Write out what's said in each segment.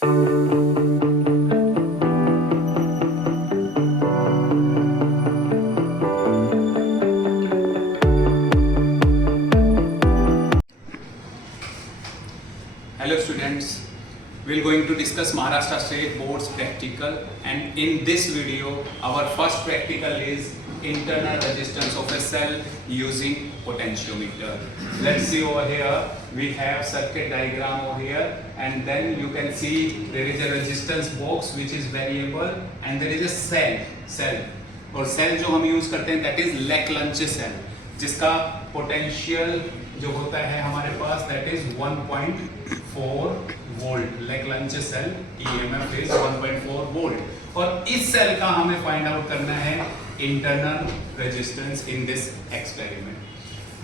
Hello students, we are going to discuss Maharashtra State Board's practical, and in this video our first practical is internal resistance of a cell using potentiometer. Let's see over here, we have circuit diagram over here, and then you can see there is a resistance box which is variable and there is a cell और cell जो हम use करते हैं that is Leclanche cell जिसका potential जो होता है हमारे पास that is 1.4 volt. Leclanche cell EMF is 1.4 volt और इस सेल का हमें फाइंड आउट करना है internal resistance in this experiment.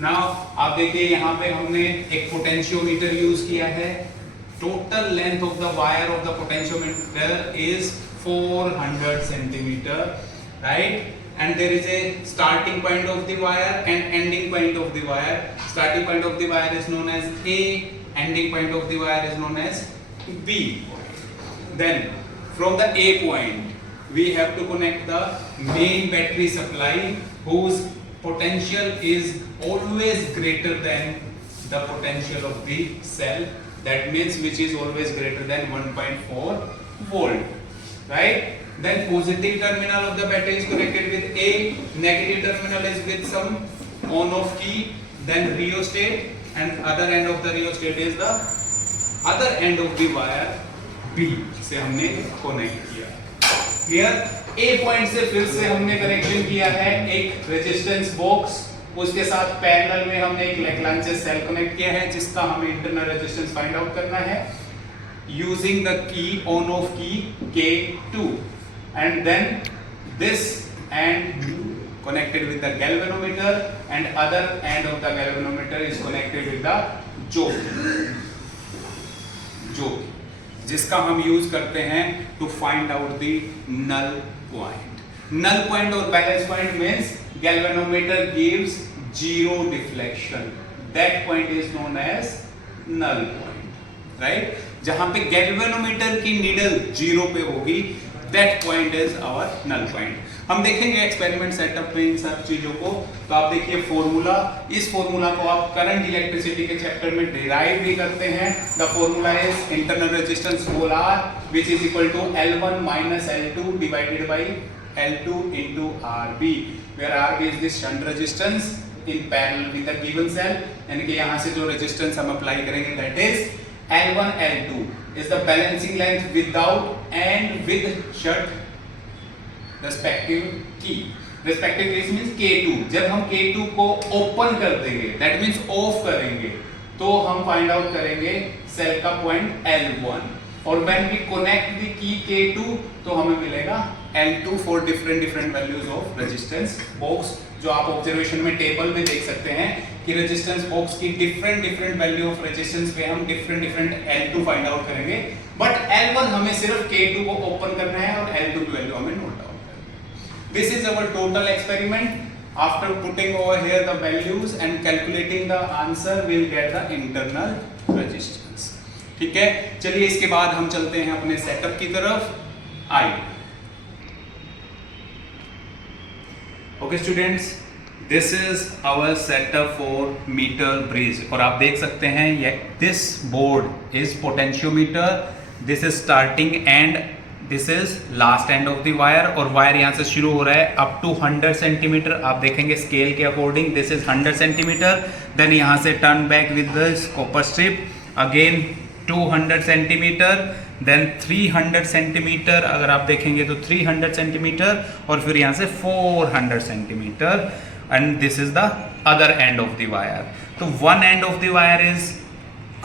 Now आप देखिए यहाँ पे हमने एक पोटेंशियोमीटर यूज किया है. Total length of the wire of the potentiometer is 400 centimetre, right? And there is a starting point of the wire and ending point of the wire. Starting point of the wire is known as A, ending point of the wire is known as B. Then from the A point we have to connect the main battery supply whose potential is always greater than the potential of the cell. That means which is always greater than 1.4 volt, right? Then positive terminal of the battery is connected with A, negative terminal is with some on-off key, then rheostat, and other end of the rheostat is the other end of the wire B से हमने connect किया. Clear? A point से फिर से हमने connection किया है एक रेजिस्टेंस बॉक्स, उसके साथ पैरेलल में हमने एक Leclanche सेल कनेक्ट किया है जिसका हमें इंटरनल रेजिस्टेंस फाइंड आउट करना है using the key on-off key K2. And then this end connected with the galvanometer and other end of the galvanometer is connected with the joke जिसका हम use करते हैं to find out the null point. Null point or balance point means galvanometer gives zero deflection. That point is known as null point, right? जहां पे galvanometer की needle zero पे होगी that point is our null point. हम देखेंगे experiment setup में इन सब चीजों को. तो आप देखिए फॉर्मूला, इस फॉर्मूला को आप करंट इलेक्ट्रिसिटी के चैप्टर में डिराइव भी करते हैं. The formula is internal resistance whole R which is equal to L1 minus L2 divided by L2 into RB, where RB is this shunt resistance in parallel with the given cell. यानी कि यहाँ से जो resistance हम apply करेंगे that is L1 L2 is the balancing length without and with shut respective key. Respective key means K2. जब हम K2 को ओपन कर देंगे that means ऑफ करेंगे तो हम फाइंड आउट करेंगे सेल का पॉइंट L1 और when we connect the key K2 तो हमें मिलेगा L2 for different values of resistance box. जो आप ऑब्जर्वेशन में टेबल में देख सकते हैं कि रेजिस्टेंस बॉक्स की डिफरेंट वैल्यू ऑफ रेजिस्टेंस पे हम डिफरेंट L2 फाइंड आउट करेंगे, बट L1 हमें सिर्फ K2 को ओपन करना है और L2 की वैल्यू हमें नोट डाउन करनी है. This is our total experiment. After putting over here the values and calculating the answer will get the internal resistance. ठीक है, चलिए इसके बाद हम चलते हैं अपने सेटअप की तरफ. आइए. Okay students, this is our setup for meter bridge और आप देख सकते हैं ये this board is potentiometer, this is starting end, this is last end of the wire और वायर यहाँ से शुरू हो रहा है up to 100 सेंटीमीटर. आप देखेंगे स्केल के according this is 100 centimetre. Then यहाँ से turn back with the copper strip again 200 centimetre, then 300 centimetre. अगर आप देखेंगे तो 300 सेंटीमीटर और फिर यहाँ से 400 centimetre and this is the other end of the wire. तो one end of the wire is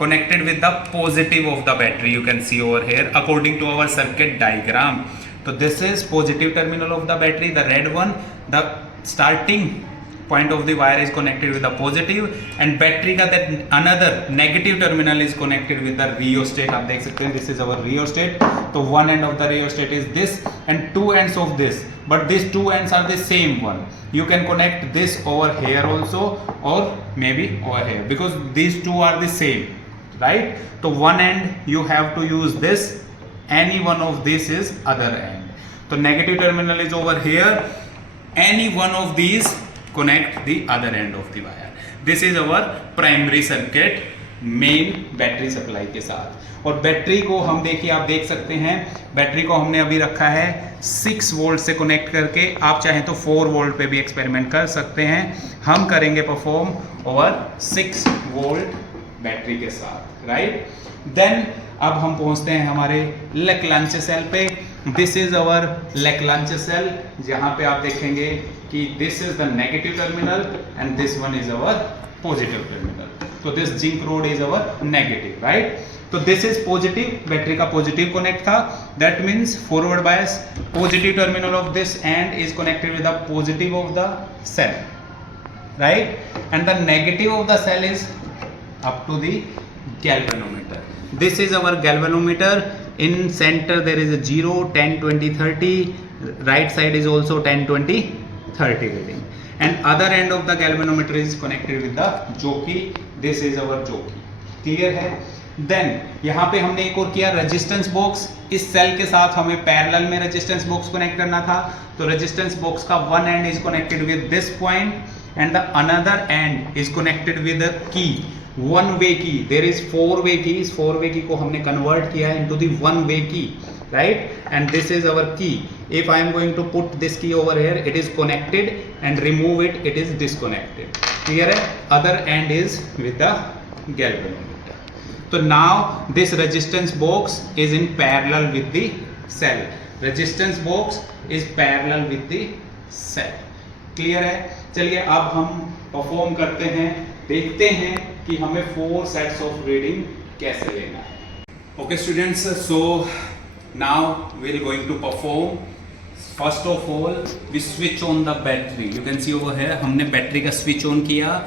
connected with the positive of the battery, you can see over here according to our circuit diagram. So this is positive terminal of the battery, the red one. The starting point of the wire is connected with the positive and battery का that another negative terminal is connected with the rheostat. आप देख सकते हैं this is our rheostat. तो one end of the rheostat is this and two ends of this, but these two ends are the same one. You can connect this over here also or maybe over here because these two are the same, right? So one end you have to use this any one of this is other end. So negative terminal is over here, any one of these connect the other end of the wire. This is our primary circuit main battery supply के साथ। और battery को हम देखिए, आप देख सकते हैं बैटरी को हमने अभी रखा है 6 वोल्ट से कनेक्ट करके। आप चाहें तो 4 वोल्ट पे भी एक्सपेरिमेंट कर सकते हैं। हम करेंगे परफॉर्म ओवर 6 वोल्ट बैटरी के साथ, राइट। देन अब हम पहुंचते हैं हमारे लेक्लांचे सेल पे। This is our Leclanche cell, जहां पे आप देखेंगे कि this is the negative terminal and this one is our positive terminal. तो this zinc rod is our negative, right. तो दिस इज पॉजिटिव, बैटरी का पॉजिटिव कनेक्ट था। That means forward bias, positive terminal of this end is connected with the positive of the cell, right, and the negative of the cell is up to the galvanometer. This is our galvanometer. In center there is a 0, 10, 20, 30. Right side is also 10, 20, 30 reading. And other end of the galvanometer is connected with the jockey. This is our jockey. Clear है? Then यहाँ पे हमने एक और किया resistance box. इस cell के साथ हमें पैरेलल में रेजिस्टेंस बॉक्स कनेक्ट करना था। तो रेजिस्टेंस बॉक्स का one end is connected with this point and the another end is connected with the key, one way key. There is 4 वे की, इस 4 वे की को हमने कन्वर्ट किया into the one way key, right, and this is our key. If I am going to put this key over here, it is connected and remove it, it is disconnected. Clear है? Other end is with the galvanometer. So now this resistance box is in parallel with the cell. Resistance box is parallel with the cell. Clear है? चलिए अब हम perform करते हैं, देखते हैं कि हमें 4 sets of reading कैसे लेना है। Okay students, so now we are going to perform. First of all, we switch on the battery. You can see over here, हमने बैटरी का स्विच ऑन किया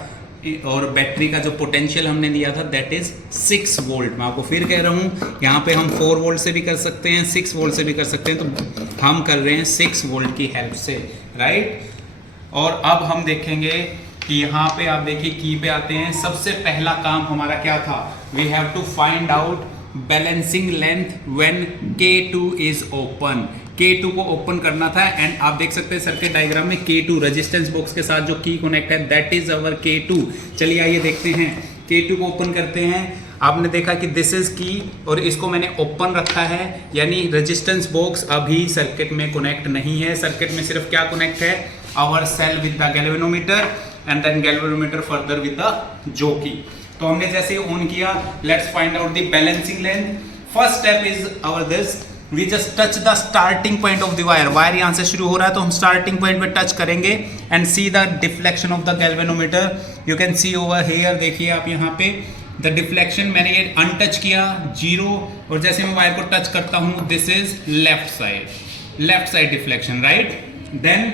और बैटरी का जो पोटेंशियल हमने दिया था दैट इज 6 वोल्ट। मैं आपको फिर कह रहा हूँ, यहाँ पे हम 4 वोल्ट से भी कर सकते हैं, 6 वोल्ट से भी कर सकते हैं, तो हम कर रहे हैं 6 वोल्ट की हेल्प से, राइट। और अब हम देखेंगे कि यहाँ पे आप देखिए की पे आते हैं। सबसे पहला काम हमारा क्या था? We have to find out balancing length when K2 is open. K2 को ओपन करना था एंड आप देख सकते हैं सर्किट डायग्राम में K2 रेजिस्टेंस बॉक्स के साथ जो की कनेक्ट है दैट इज अवर K2। चलिए आइए देखते हैं, K2 को ओपन करते हैं। आपने देखा कि दिस इज की और इसको मैंने ओपन रखा है, यानी रेजिस्टेंस बॉक्स अभी सर्किट में कनेक्ट नहीं है। सर्किट में सिर्फ क्या कनेक्ट है? Our cell with the galvanometer and then galvanometer further with the jockey. तो हमने जैसे ऑन किया, let's find out the balancing length. First step is our this, we just touch the starting point of the wire. Wire यहाँ से शुरू हो रहा है तो हम स्टार्टिंग पॉइंट पे टच करेंगे and see the deflection of the galvanometer. You can see over here, देखिए आप यहाँ पे द डिफ्लेक्शन। मैंने ये अनटच किया 0 और जैसे मैं वायर को टच करता हूँ this is left side deflection, right. Then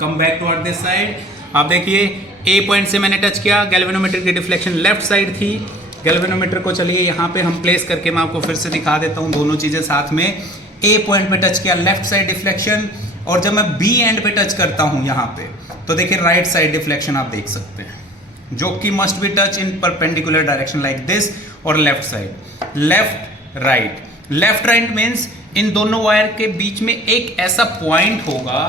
come back toward this side. आप देखिए ए पॉइंट से मैंने टच किया, गैल्वेनोमीटर की डिफ्लेक्शन लेफ्ट साइड थी। गैल्वेनोमीटर को चलिए यहाँ पे हम प्लेस करके मैं आपको फिर से दिखा देता हूँ दोनों चीज़ें साथ में। ए पॉइंट पे टच किया लेफ्ट साइड डिफ्लेक्शन, और जब मैं बी एंड पे टच करता हूँ यहाँ पे तो देखिए राइट साइड डिफ्लेक्शन आप देख सकते हैं, जो कि must be touch in perpendicular direction like this. और left side left right means in दोनों वायर के बीच में एक ऐसा पॉइंट होगा,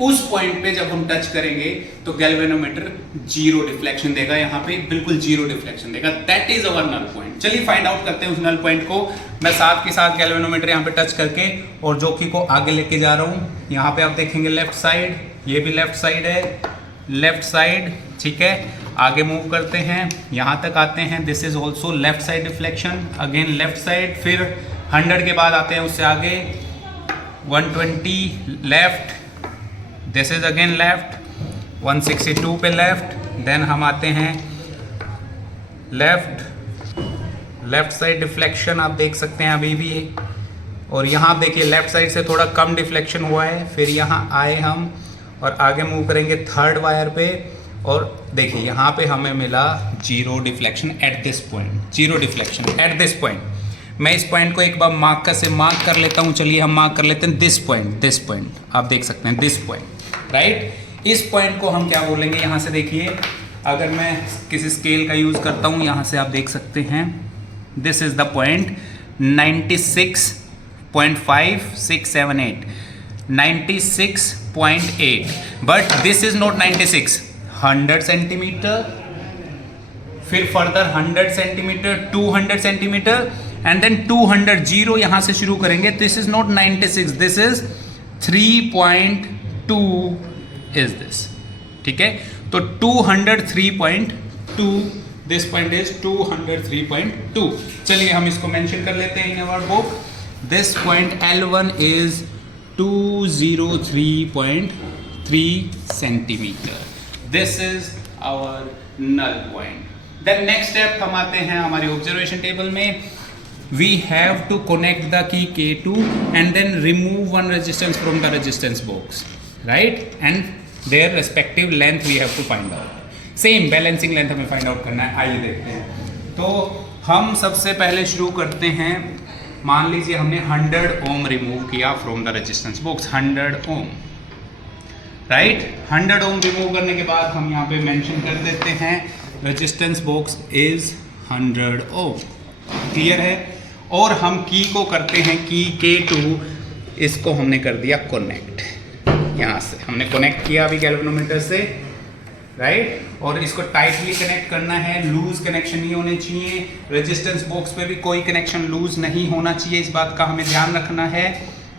उस पॉइंट पे जब हम टच करेंगे तो गैल्वेनोमीटर 0 डिफ्लेक्शन देगा, यहाँ पे बिल्कुल 0 डिफ्लेक्शन देगा। That is our null point. चलिए फाइंड आउट करते हैं उस नल पॉइंट को। मैं साथ के साथ गैल्वेनोमीटर यहाँ पे टच करके और जॉकी को आगे लेके जा रहा हूँ। यहाँ पे आप देखेंगे लेफ्ट साइड, ये भी लेफ्ट साइड है, लेफ्ट साइड, ठीक है। आगे मूव करते हैं, यहाँ तक आते हैं, this is also left side deflection, again left side. फिर 100 के बाद आते हैं उससे आगे 120 left, this is again left, 162 पे लेफ्ट। देन हम आते हैं लेफ्ट साइड डिफ्लेक्शन आप देख सकते हैं अभी भी, और यहाँ आप देखिए लेफ्ट साइड से थोड़ा कम डिफ्लेक्शन हुआ है। फिर यहाँ आए हम और आगे मूव करेंगे 3rd वायर पे, और देखिए यहाँ पे हमें मिला 0 deflection at this point, 0 deflection at this point. मैं इस पॉइंट को एक बार मार्कर से मार्क कर लेता हूँ। चलिए हम मार्क कर लेते हैं दिस पॉइंट आप देख सकते हैं, दिस पॉइंट, राइट। इस पॉइंट को हम क्या बोलेंगे? यहाँ से देखिए, अगर मैं किसी स्केल का यूज़ करता हूँ, यहाँ से आप देख सकते हैं this is the point 96.5678, 96.8, but this is not 96, 100 centimeter, फिर further 100 centimetre, 200 centimetre and then 200, zero यहां से शुरू करेंगे. This is not 96, this is 3.2 is this. ठीक है, तो 203.2, दिस पॉइंट इज 203.2. चलिए हम इसको मेंशन कर लेते हैं in our book. This point L1 is 203.3 centimetre. This is our null point. Then next step हम आते हैं हमारी ऑब्जर्वेशन टेबल में. We have to connect the key K2 and then remove one resistance from the resistance box, right, and their respective length we have to find out. Same balancing length हमें find out करना है. आइए देखते हैं. तो हम सबसे पहले शुरू करते हैं. मान लीजिए हमने 100 ओम रिमूव किया from the resistance box, 100 ohm, right. 100 ohm remove करने के बाद हम यहाँ पे मेंशन कर देते हैं resistance box is 100 ohm. Clear है. और हम की को करते हैं की K2, इसको हमने कर दिया कनेक्ट. यहाँ से हमने कनेक्ट किया अभी गैल्वेनोमीटर से, राइट. और इसको टाइटली कनेक्ट करना है, लूज कनेक्शन नहीं होने चाहिए. रेजिस्टेंस बॉक्स पे भी कोई कनेक्शन लूज नहीं होना चाहिए, इस बात का हमें ध्यान रखना है.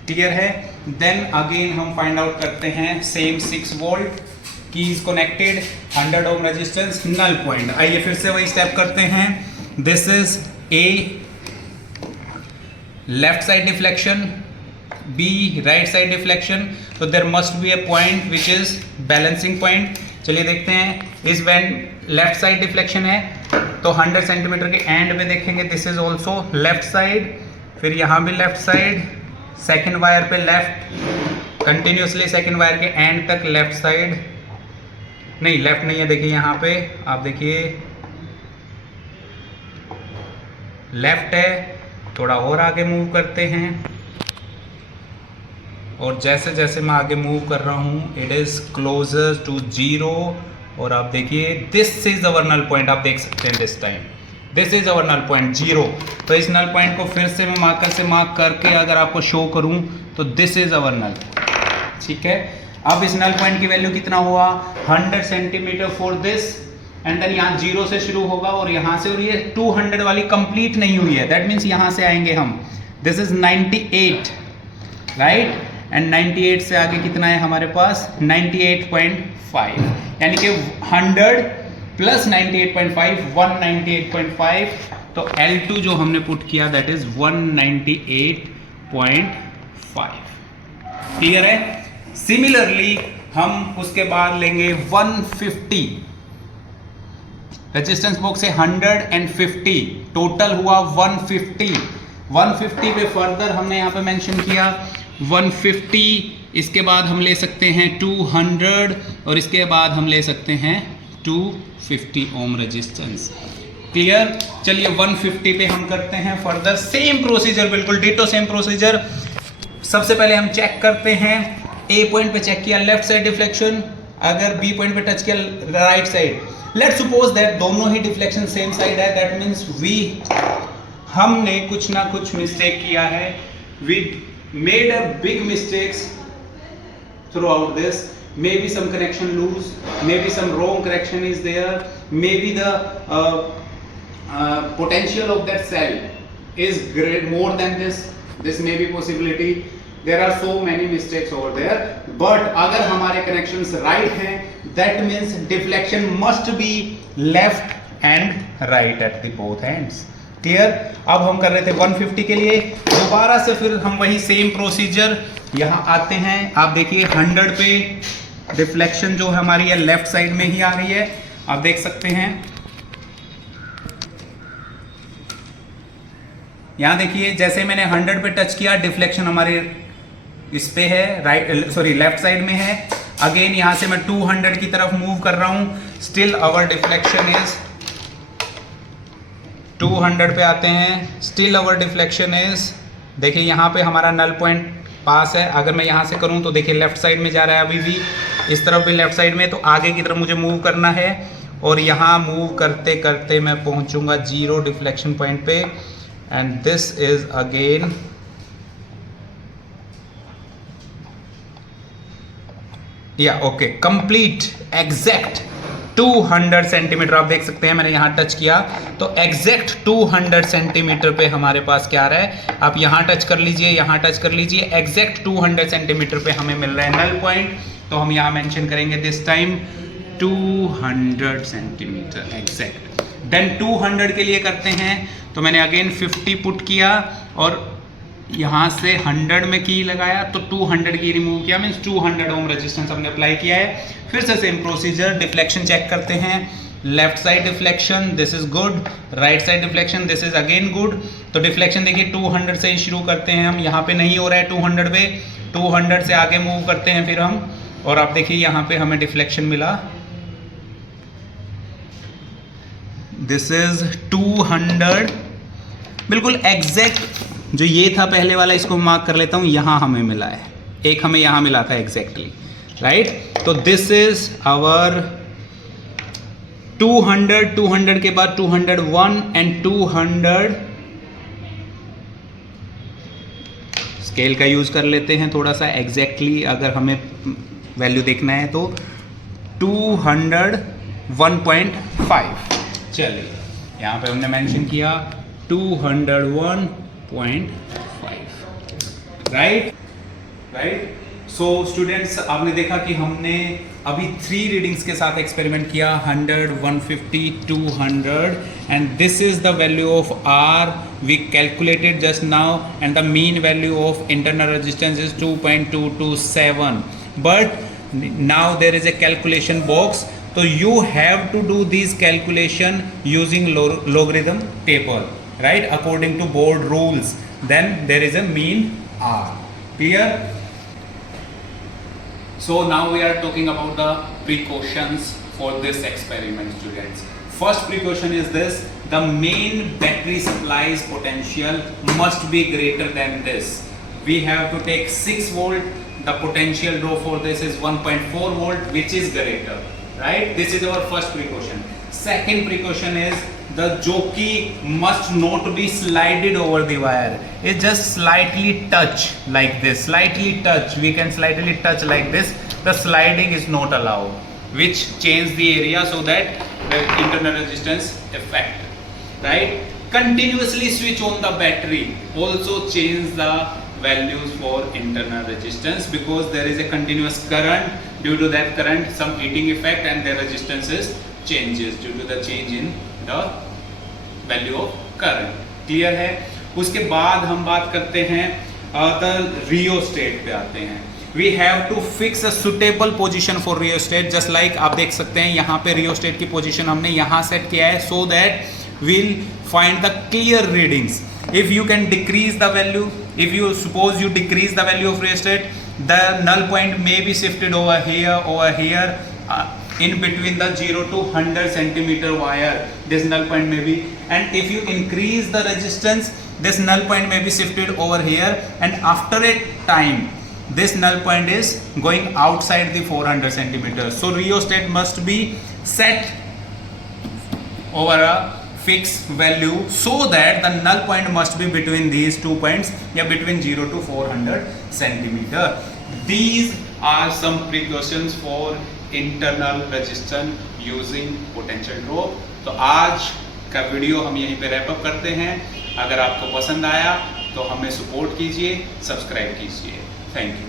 क्लियर है. देन अगेन हम फाइंड आउट करते हैं same 6 volt, key is connected, 100 ohm resistance, null point. आइए फिर से वही स्टेप करते हैं. This is A left side deflection, B right side deflection. तो there must be a point which is balancing point. चलिए देखते हैं. इस वेन लेफ्ट साइड डिफ्लेक्शन है तो 100 सेंटीमीटर के एंड में देखेंगे, this is also left side. फिर यहाँ भी लेफ्ट साइड, सेकेंड वायर पे लेफ्ट, कंटिन्यूसली सेकेंड वायर के एंड तक लेफ्ट साइड. नहीं, लेफ्ट नहीं है, देखिए यहाँ पे आप देखिए लेफ्ट है. थोड़ा और आगे मूव करते हैं और जैसे जैसे मैं आगे मूव कर रहा हूँ इट इज क्लोजर टू 0. और आप देखिए this is our null point. आप देख सकते हैं this time this is our null point 0. तो इस नल पॉइंट को फिर से मैं मार्कर से मार्क करके अगर आपको शो करूँ तो दिस इज अवर नल. ठीक है. अब इस नल पॉइंट की वैल्यू कितना हुआ, 100 centimetre for this, and then यहाँ 0 से शुरू होगा और यहाँ से, और ये 200 वाली कंप्लीट नहीं हुई है. दैट मीन्स यहाँ से आएंगे हम. This is 98, right. एंड 98 से आगे कितना है हमारे पास, 98.5, यानी कि 100 प्लस 98.5, 198.5. तो L2 जो हमने पुट किया दैट इज 198.5. क्लियर है. सिमिलरली हम उसके बाद लेंगे 150. रेजिस्टेंस बॉक्स से 150, टोटल हुआ 150. 150 पे फर्दर हमने यहाँ पे मेंशन किया 150. इसके बाद हम ले सकते हैं 200 और इसके बाद हम ले सकते हैं 250 ओम रेजिस्टेंस. क्लियर. चलिए 150 पे हम करते हैं फर्दर सेम प्रोसीजर, बिल्कुल डिटो सेम प्रोसीजर. सबसे पहले हम चेक करते हैं. A पॉइंट पे चेक किया लेफ्ट साइड डिफ्लेक्शन, अगर B पॉइंट पे टच किया right side. Let's suppose that दोनों ही डिफ्लेक्शन सेम साइड है. दैट मीन्स हमने कुछ ना कुछ मिस्टेक किया है. We made a big mistakes throughout this. Maybe some connection loose, maybe some wrong connection is there, maybe the potential of that cell is more than this. This may be possibility. There are so many mistakes over there. But अगर हमारे connections right हैं, that means deflection must be left and right at the both ends. Clear? अब हम कर रहे थे 150 के लिए. दोबारा से फिर हम वही सेम प्रोसीजर यहाँ आते हैं. आप देखिए 100 पे डिफ्लेक्शन जो हमारी है लेफ्ट साइड में ही आ रही है. आप देख सकते हैं यहाँ देखिए जैसे मैंने 100 पे टच किया डिफ्लेक्शन हमारे इस पे है, राइट सॉरी लेफ्ट साइड में है. अगेन यहाँ से मैं 200 की तरफ मूव कर रहा हूँ. स्टिल आवर डिफ्लेक्शन इज 200 पे आते हैं. स्टिल आवर डिफ्लेक्शन इज, देखिए यहाँ पे हमारा नल पॉइंट पास है. अगर मैं यहाँ से करूँ तो देखिए लेफ्ट साइड में जा रहा है अभी भी, इस तरफ भी लेफ्ट साइड में, तो आगे की तरफ मुझे मूव करना है. और यहाँ मूव करते करते मैं पहुँचूँगा 0 डिफ्लेक्शन पॉइंट पे, and this is again okay complete exact 200 centimetre. आप देख सकते हैं मैंने यहाँ टच किया तो एग्जैक्ट 200 सेंटीमीटर पे हमारे पास क्या आ रहा है। आप यहाँ टच कर लीजिए, यहाँ टच कर लीजिए, एग्जैक्ट 200 सेंटीमीटर पे हमें मिल रहा है नल पॉइंट। तो हम यहाँ मेंशन करेंगे this time 200 centimetre exact. Then 200 के लिए करते हैं तो मैंने अगेन 50 पुट किया और यहाँ से 100 में की लगाया तो 200 की रिमूव किया, मीन्स 200 ओम रेजिस्टेंस हमने अप्लाई किया है। फिर से सेम प्रोसीजर, डिफ्लेक्शन चेक करते हैं। Left side deflection this is good, right side deflection this is again good. तो डिफ्लेक्शन देखिए 200 से ही शुरू करते हैं हम, यहाँ पे नहीं हो रहा है 200 पे, 200 से आगे मूव करते हैं फिर हम, और आप देखिए यहाँ पे हमें डिफ्लेक्शन मिला, दिस इज 200 बिल्कुल एग्जैक्ट। जो ये था पहले वाला इसको मार्क कर लेता हूँ, यहाँ हमें मिला है, एक हमें यहाँ मिला था एग्जैक्टली, राइट। तो दिस इज आवर 200 के बाद 201 एंड 200। स्केल का यूज कर लेते हैं थोड़ा सा एग्जैक्टली, अगर हमें वैल्यू देखना है तो 201.5। चलिए यहाँ पे हमने मेंशन किया 201.5, राइट। सो स्टूडेंट्स, आपने देखा कि हमने अभी 3 रीडिंग्स के साथ एक्सपेरिमेंट किया, 100, 150, 200, and this is the value of R we calculated just now, and the mean value of internal resistance is 2.227, but now there is a calculation box, so you have to do these calculation using logarithm table, right, according to board rules. Then there is a mean R. Clear? So now we are talking about the precautions for this experiment, students. First precaution is this: the main battery supplies potential must be greater than this. We have to take 6 volt. The potential draw for this is 1.4 volt, which is greater, right? This is our first precaution. Second precaution is the jockey must not be slided over the wire. It just slightly touch like this, slightly touch. We can slightly touch like this. The sliding is not allowed, which change the area so that the internal resistance effect, right? Continuously switch on the battery. Also change the values for internal resistance, because there is a continuous current. Due to that current, some heating effect and the resistance is changes due to the change in the value of current. Clear है? उसके बाद हम बात करते हैं the rheostat पे आते हैं. We have to fix a suitable position for rheostat. Just like आप देख सकते हैं यहाँ पे rheostat की position हमने यहाँ set किया है, so that we'll find the clear readings. If you can decrease the value, if you suppose you decrease the value of rheostat, the null point may be shifted over here, in between the 0 to 100 centimeter wire. This null point may be, and if you increase the resistance, this null point may be shifted over here, and after a time, this null point is going outside the 400 centimeters. So rheostat must be set over a fixed value, so that the null point must be between these 2 points, between 0 to 400 centimeter. These are some precautions for internal resistance using potential drop. तो आज का video हम यहीं पे wrap up करते हैं। अगर आपको पसंद आया तो हमें सपोर्ट कीजिए, सब्सक्राइब कीजिए। Thank you.